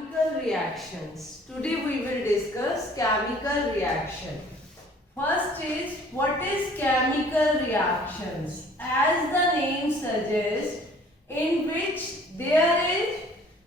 Chemical reactions. Today we will discuss chemical reaction. First is, what is chemical reactions? As the name suggests, in which there is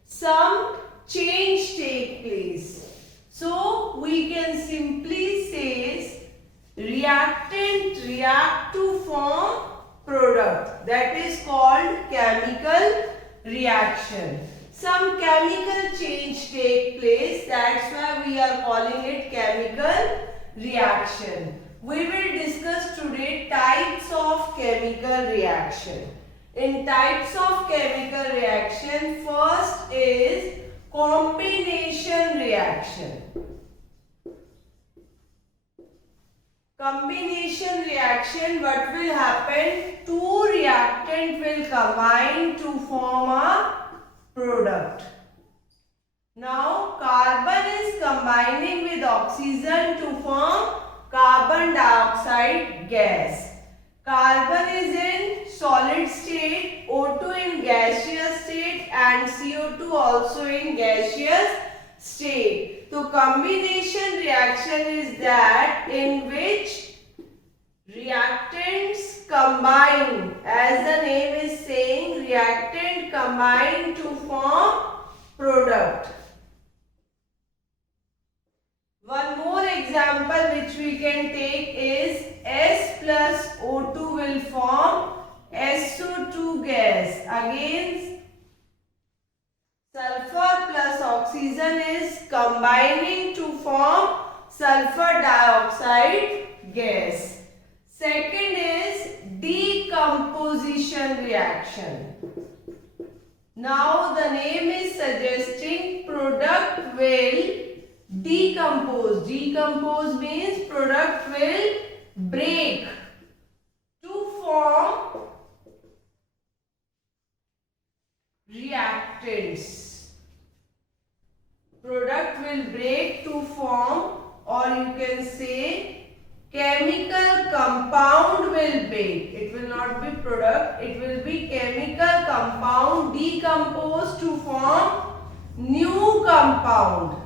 some change take place. So we can simply say reactant react to form product. That is called chemical reaction. Some chemical change take place, that's why we are calling it chemical reaction. We will discuss today types of chemical reaction. In types of chemical reaction, first is combination reaction. Combination reaction, what will happen? Two reactant will combine to form a product. Now carbon is combining with oxygen to form carbon dioxide gas. Carbon is in solid state, O2 in gaseous state and CO2 also in gaseous state. So combination reaction is that in which reactants combine, as the name is saying, reactant combine to form product. One more example which we can take is S plus O2 will form SO2 gas. Again, sulfur plus oxygen is combining to form sulfur dioxide gas. Second is decomposition reaction. Now the name is suggesting product will decompose. Decompose means product will break to form reactants. Product will break to form, or you can say chemical compound will break. It will not be product, it will be chemical compound decompose to form new compound.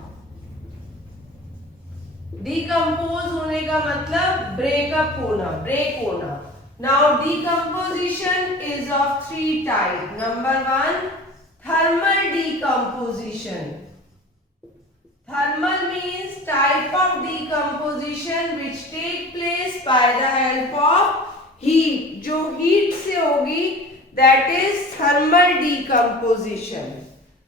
Decompose होने का मतलब breakup होना, break होना. Now decomposition is of three types. Number one, thermal decomposition. Thermal means type of decomposition which take place by the help of heat. जो heat से होगी, that is thermal decomposition.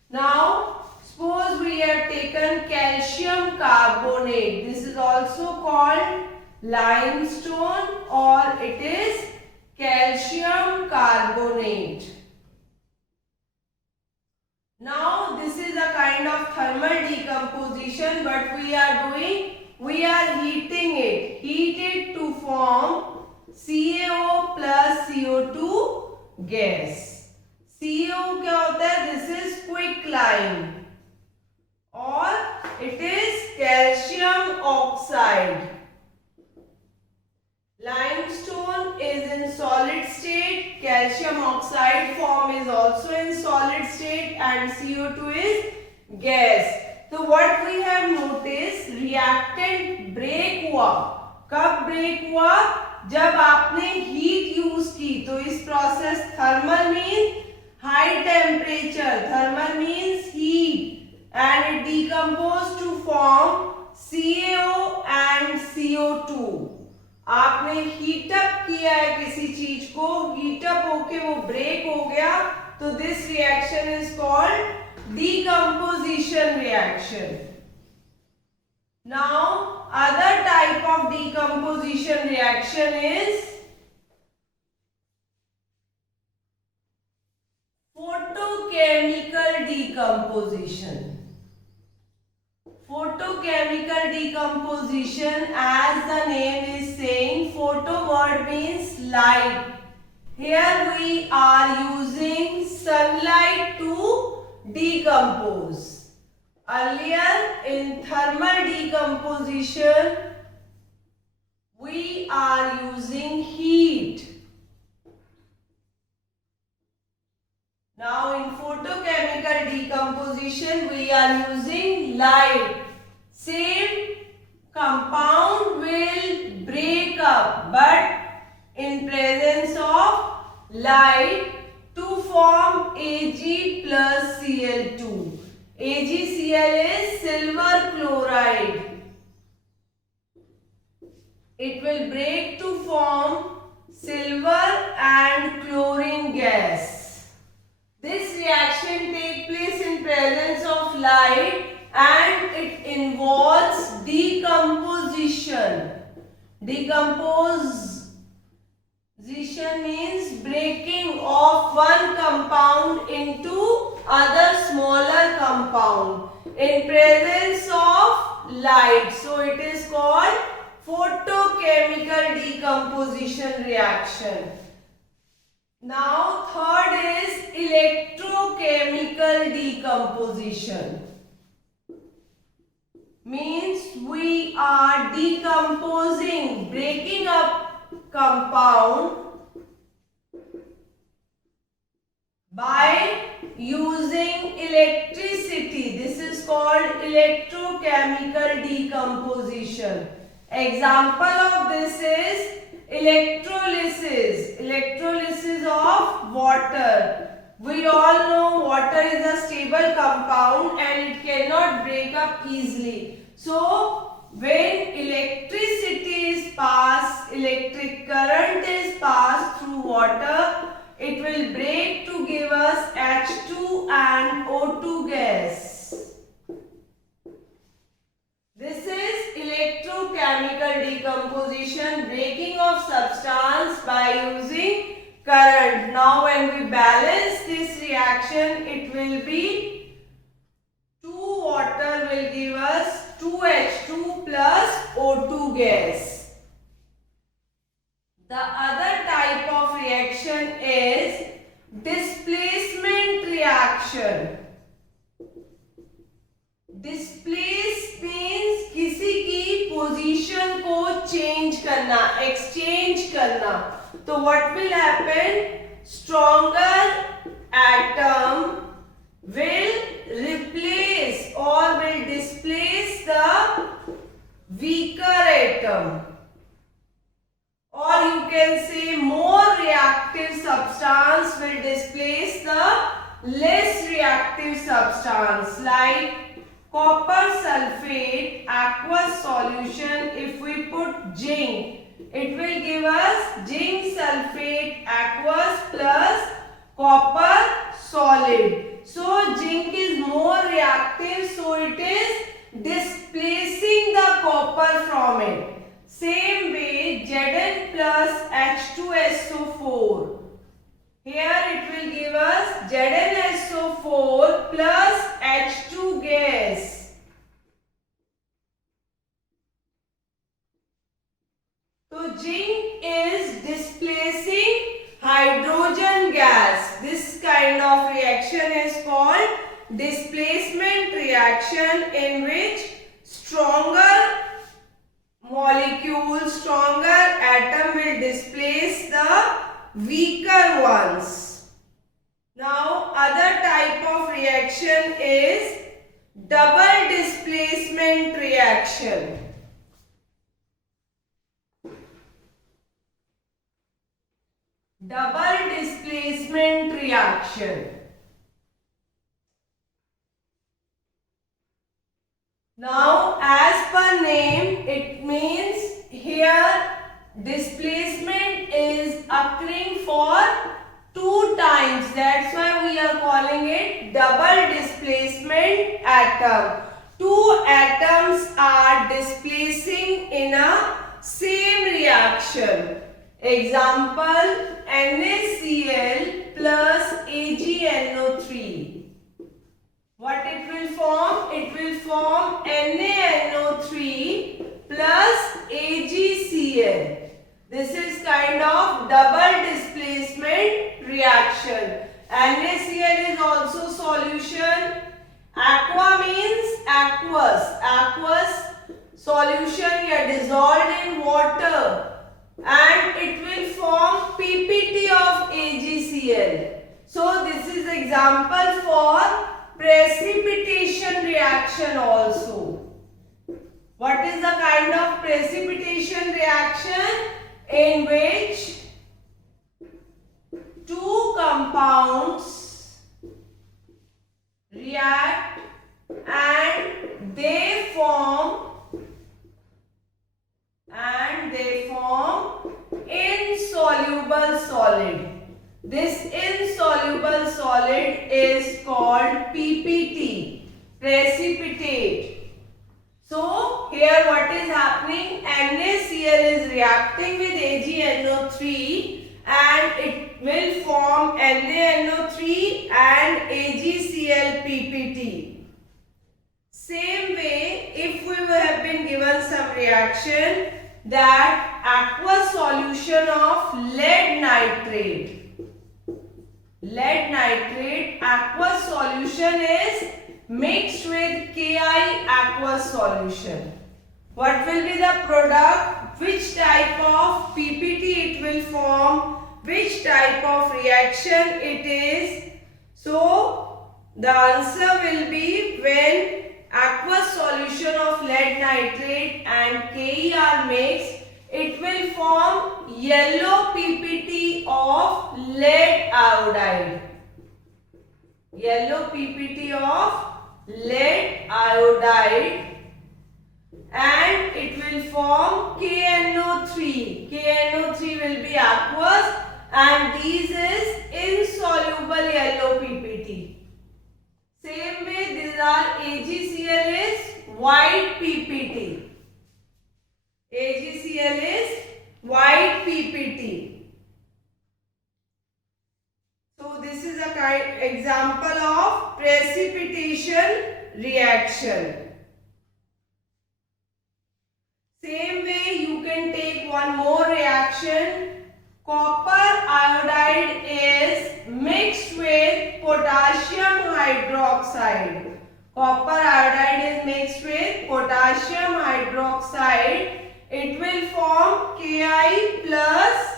Now suppose we have taken calcium carbonate. This is also called limestone or it is calcium carbonate. Now this is a kind of thermal decomposition, but we are heating it. Heat it to form CaO plus CO2 gas. CaO क्या होता है? This is quicklime or it is calcium oxide. Limestone is in solid state, calcium oxide form is also in solid state and CO2 is gas. So what we have noticed, reactant break हुआ. कब break हुआ? जब आपने heat use की. तो इस process thermal means high temperature, thermal means heat and it decomposes to form CaO and CO2. आपने heat up किया है किसी चीज को, हीट अप होके वो ब्रेक हो गया, तो this reaction is called decomposition reaction. Now other type of decomposition reaction is photochemical decomposition. Photochemical decomposition, as the name is saying, photo word means light. Here we are using sunlight to decompose. Earlier in thermal decomposition we are using heat. Now in photochemical chemical decomposition we are using light. Same compound will break up, but in presence of light to form Ag plus Cl2. AgCl is silver chloride. It will break to form silver and chlorine gas. This reaction takes place in presence of light and it involves decomposition. Decomposition means breaking of one compound into other smaller compound in presence of light. So it is called photochemical decomposition reaction. Now third is electrochemical decomposition. Means we are decomposing, breaking up compound by using electricity. This is called electrochemical decomposition. Example of this is electrolysis. Electrolysis of water. We all know water is a stable compound and it cannot break up easily. So when electricity is passed, electric current is passed through water, it will break to give us H2 and O2 gas. This is electrochemical decomposition, breaking of substance by using current. Now when we balance this reaction, it will be 2 water will give us 2H2 plus O2 gas. The other type of reaction is displacement reaction. Displace means किसी की position को change करना, exchange करना. तो what will happen? Stronger atom will replace or will displace the weaker atom. Or you can say more reactive substance will displace the less reactive substance, like copper sulfate aqueous solution. If we put zinc, it will give us zinc sulfate aqueous plus copper solid. So zinc is more reactive, so it is displacing the copper from it. Same way Zn plus H2SO4. Here it will give us ZnSO4 plus H2 gas. So zinc is displacing hydrogen gas. This kind of reaction is called displacement reaction, in which stronger molecule, stronger atom will displace the weaker ones. Now other type of reaction is double displacement reaction. Double displacement reaction. Now as per name, it means here displacement is occurring for 2 times. That's why we are calling it double displacement atom. 2 atoms are displacing in a same reaction. Example, NaCl plus AgNO3. What it will form? It will form NaNO3 plus AgCl. This is kind of double displacement reaction. NaCl is also solution. Aqua means aqueous. Aqueous solution here dissolved in water. And it will form PPT of AgCl. So this is example for precipitation reaction also. What is the kind of precipitation reaction? In which two compounds react and they form insoluble solid. This insoluble solid is called PPT, precipitate. So here what is happening? NaCl is reacting with AgNO3 and it will form NaNO3 and AgCl PPT. Same way, if we have been given some reaction that aqueous solution of lead nitrate aqueous solution is mixed with Ki aqueous solution. What will be the product? Which type of PPT it will form? Which type of reaction it is? So the answer will be when aqueous solution of lead nitrate and Ke are mixed, it will form yellow PPT of lead iodide. Yellow PPT of lead iodide and it will form KNO3. KNO3 will be aqueous and this is insoluble yellow PPT. Same way, these are AgCl is white PPT. AgCl is white PPT. So this is a example of precipitation reaction. Same way you can take one more reaction. Copper iodide is mixed with potassium hydroxide. Copper iodide is mixed with potassium hydroxide. It will form Ki plus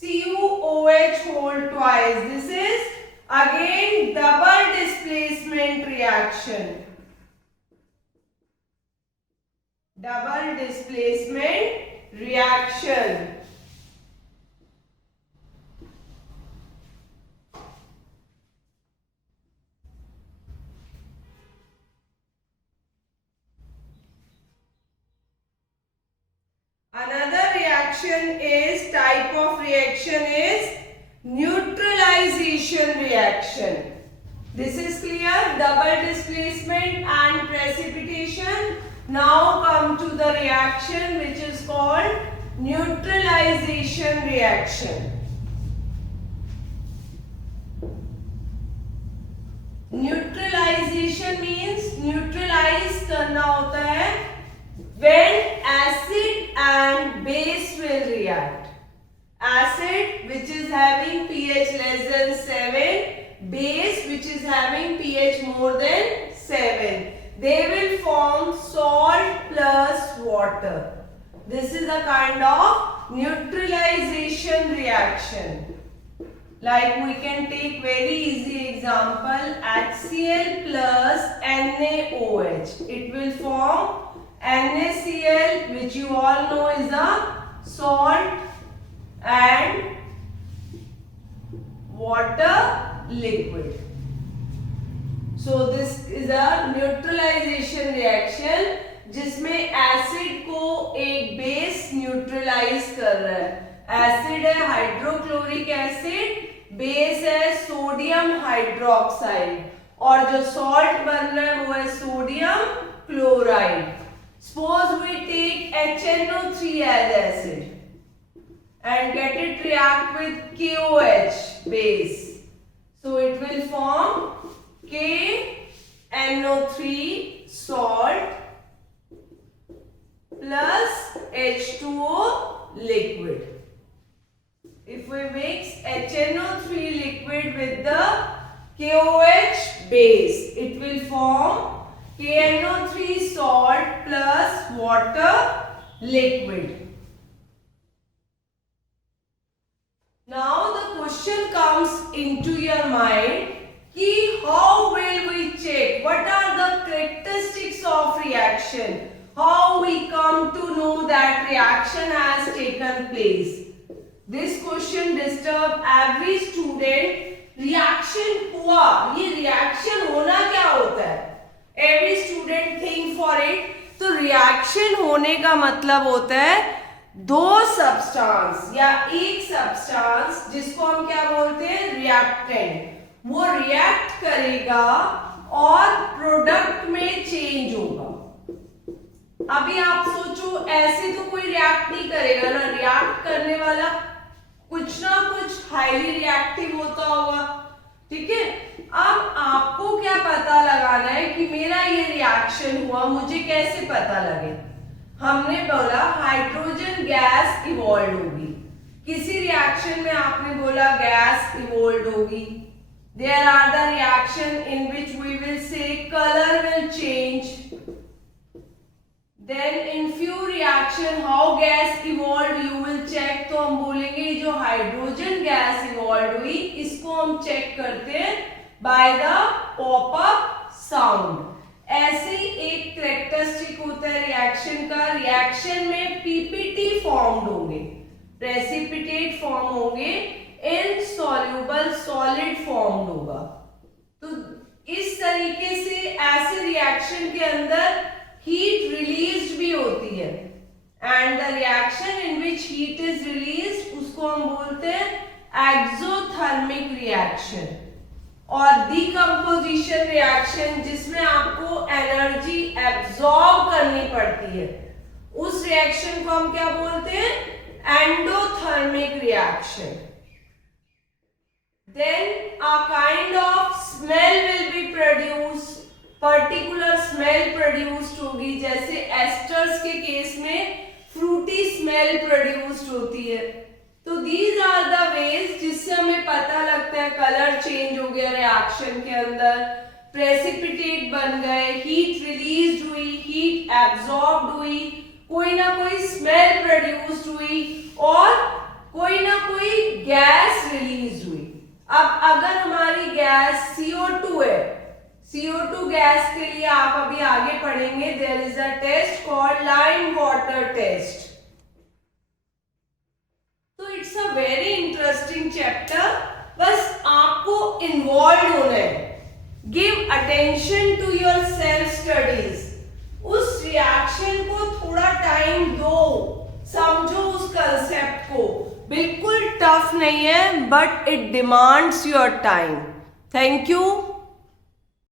CuOH whole twice. This is again double displacement reaction. Double displacement reaction. Another reaction is type of reaction is neutralization reaction. This is clear, double displacement and precipitation. Now come to the reaction which is called neutralization reaction. Neutralization means neutralize करना होता है when acid and base will react. Acid which is having pH less than 7, base which is having pH more than 7. They will form salt plus water. This is a kind of neutralization reaction. Like we can take very easy example, HCl plus NaOH. It will form NaCl, which you all know is a salt and water liquid. So this is a neutralization reaction जिसमें acid को एक base neutralise कर रहा है. Acid है hydrochloric acid, base है sodium hydroxide और जो सॉल्ट बन रहा है वो है sodium chloride. Suppose we take HNO3 as acid and get it react with KOH base. So it will form KNO3 salt plus H2O liquid. If we mix HNO3 liquid with the KOH base, it will form KNO3 salt plus water liquid. Now the question comes into your mind कि how will we check? What are the characteristics of reaction? How we come to know that reaction has taken place? This question disturb every student. Reaction हुआ, ये reaction होना क्या होता है? Every student think for it. तो reaction होने का मतलब होता है दो सब्सटेंस या एक सब्सटेंस जिसको हम क्या बोलते हैं रिएक्टेंट, वो रिएक्ट करेगा और प्रोडक्ट में चेंज होगा। अभी आप सोचो ऐसे तो कोई रिएक्ट नहीं करेगा ना, रिएक्ट करने वाला कुछ ना कुछ हाईली रिएक्टिव होता होगा, ठीक है। अब आपको क्या पता लगाना है कि मेरा ये रिएक्शन हुआ, मुझे कैसे पता लगे? हमने बोला हाइड्रोजन गैस इवॉल्व होगी, किसी रिएक्शन में आपने बोला गैस इवॉल्व होगी। There are the reaction in which we will say colour will change, then in few reaction how gas evolve you will check. तो हम बोलेंगे जो हाइड्रोजन गैस इवॉल्व हुई इसको हम चेक करते हैं by the pop up sound. ऐसे ही एक कैरेक्टरिस्टिक होता है रिएक्शन का, रिएक्शन में पीपीटी फॉर्म्ड होंगे, प्रेसिपिटेट फॉर्म होंगे, इनसॉल्युबल सॉलिड फॉर्म्ड होगा। तो इस तरीके से ऐसे रिएक्शन के अंदर हीट रिलीज्ड भी होती है, and the reaction in which heat is released उसको हम बोलते हैं एक्सोथर्मिक रिएक्शन। और डिकम्पोजिशन रिएक्शन जिसमें आपको एनर्जी एब्जॉर्ब करनी पड़ती है, उस रिएक्शन को हम क्या बोलते हैं? Endothermic reaction. Then a kind of smell will be produce, particular smell produced होगी, जैसे एस्टर्स के केस में फ्रूटी स्मेल प्रोड्यूस्ड होती है। तो दीज आर द वेज जिससे हमें पता लगता है कलर चेंज हो गया रिएक्शन के अंदर, प्रेसिपिटेट बन गए, हीट रिलीज हुई, हीट एब्जॉर्ब्ड हुई, कोई ना कोई स्मेल प्रोड्यूस्ड हुई और कोई ना कोई गैस रिलीज हुई। अब अगर हमारी गैस CO2 है, CO2 गैस के लिए आप अभी आगे पढ़ेंगे, there is a test called lime water test. तो it's a very interesting chapter, बस आपको इन्वॉल्व होना है। Give attention to yourself studies, उस रिएक्शन को थोड़ा टाइम दो, समझो उस कंसेप्ट को। बिल्कुल टफ नहीं है, but it demands your time. Thank you.